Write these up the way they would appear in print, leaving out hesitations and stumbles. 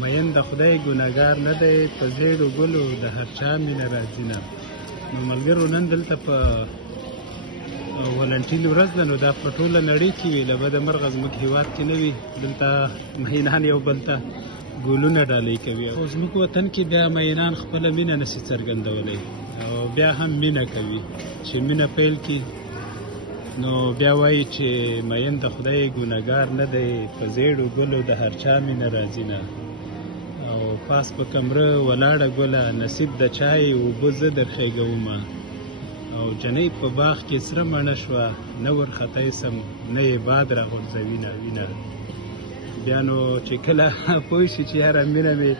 مین د خدای ګناهګار نه دی، په زیړو ګلو د هر چا مینه راځي نه. نو ملګرو نن دلته په ولنټین ورځ ده، نو دا په ټوله نړۍ کې وي، له بده مرغه زموږ هېواد کې نه وي. دلته مینان یو بل ته ګلونه ډالۍ کوي، خو زموږ وطن کې بیا مینان خپله مینه نشي څرګندولی، او بیا هم مینه کوي. چې مینه پیل کړي نو بیا وایي چې مین د خدای ګناهګار نه دی، په زیړو ګلو د هر چا مینه راځي نه. او پاس په کمره ولاړه ګله، نصیب د چای اوبه زه درخېږومه. او جنۍ په باغ کې سره مڼه شوه، نه ورختی سم نه یې باد راغورځوینه وینه. بیا نو چې کله پوه شي چې یاره مینه مې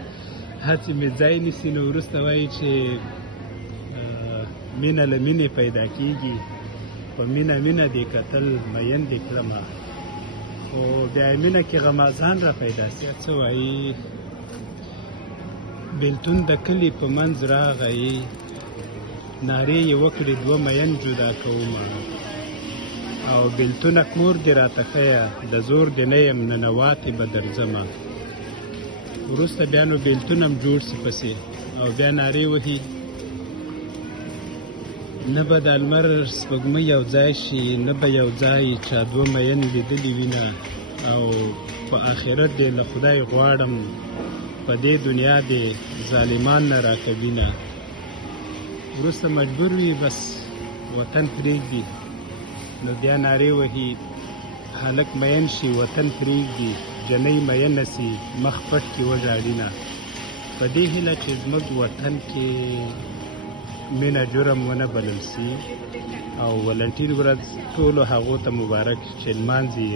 هڅې مې ځای نیسي، نو وروسته وایي چې مینه له مینې پیدا کېږي، په مینه مینه دې کتل مین دې کړمه. خو بیا یې مینه کې غمازان را پیدا سي. څه وایي بېلتون د کلي په منځ راغی، نارې یې وکړې دوه مین جدا کومه. او بېلتونه کور دې راته ښیه، د زور دې نه یم ننواتې به درځمه. وروسته بیا نو بېلتون هم جوړ سي پسې، او بیا نارې وهي نه به د لمر سپوږمۍ یو ځای شي، نه به یو ځای چا دوه مین لیدلي وینه. او په آخرت دې له خدای غواړم، په دې دنیا دې ظالمان نه راکوینه. وروسته مجبور وي بس وطن پرېږدي، نو بیا نارې وهي هلک مین شي وطن پرېږدي، جنۍ مینه سي مخ پټ کړي وژاړینه. په دې هیله چې زموږ وطن کې مینه جرم ونه بلل سي. او ولنټین ورځ ټولو هغو ته مبارک چې لمانځي.